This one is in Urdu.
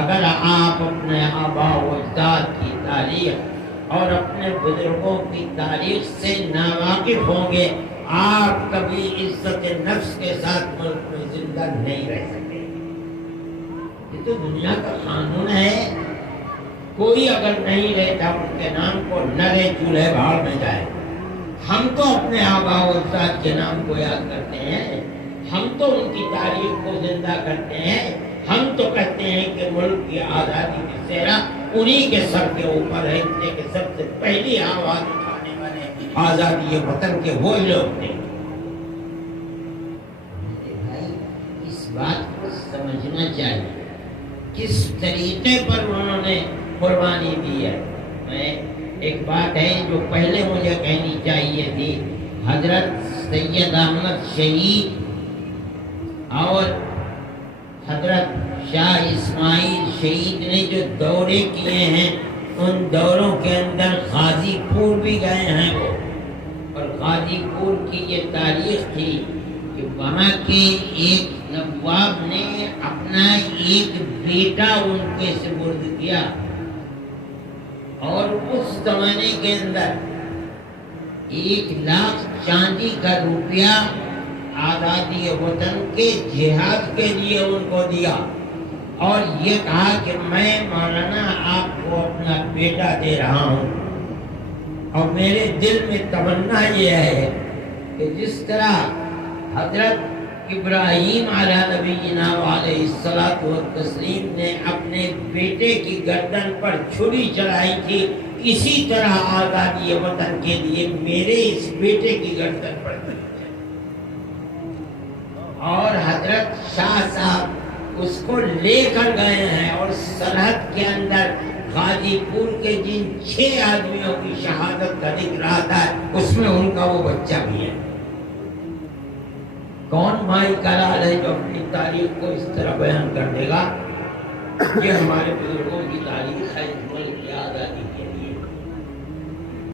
اگر آپ اپنے آباء و اجداد کی تاریخ اور اپنے بزرگوں کی تاریخ سے ناواقف ہوں گے، آپ کبھی عزت نفس کے ساتھ ملک میں زندہ نہیں رہ سکتے۔ یہ تو دنیا کا قانون ہے، کوئی اگر نہیں رہتا ان کے نام کو نرے چولہے بھاڑ میں جائے۔ ہم تو اپنے آباء و اجداد کے نام کو یاد کرتے ہیں، ہم تو ان کی تاریخ کو زندہ کرتے ہیں، ہم تو کہتے ہیں کہ ملک کی آزادی کی صحرا انہی کے سر کے اوپر ہے، اس لیے کہ سب سے پہلی آواز اٹھانے والے آزادی وطن کے وہی لوگ تھے۔ میرے بھائی، اس بات کو سمجھنا چاہیے کس طریقے پر انہوں نے قربانی دی ہے۔ میں ایک بات ہے جو پہلے مجھے کہنی چاہیے تھی، حضرت سید احمد شہید اور حضرت شاہ اسماعیل شہید نے جو دورے کیے ہیں، ان دوروں کے اندر غازی پور بھی گئے ہیں وہ، اور غازی پور کی یہ تاریخ تھی کہ وہاں کے ایک نواب نے اپنا ایک بیٹا ان کے سپرد کیا، اور اس زمانے کے اندر 1,00,000 چاندی کا روپیہ آزادی وطن کے جہاد کے لیے ان کو دیا، اور یہ کہا کہ میں مولانا آپ کو اپنا بیٹا دے رہا ہوں، اور میرے دل میں تمنا یہ ہے کہ جس طرح حضرت ابراہیم علیہ نبینا علیہ الصلوۃ والتسلیم نے اپنے بیٹے کی گردن پر چھری چلائی تھی، اسی طرح آزادی وطن کے لیے میرے اس بیٹے کی گردن پر چھری چلائی، اور حضرت شاہ صاحب اس کو لے کر گئے ہیں، اور سرحد کے اندر غازی پور کے جن 6 آدمیوں کی شہادت کا ذکر آتا ہے، اس میں ان کا وہ بچہ بھی ہے۔ کون مائی کلال ہے جو اپنی تاریخ کو اس طرح بیان کر دے گا؟ یہ ہمارے بزرگوں کی تاریخ ہے، ملک کی آزادی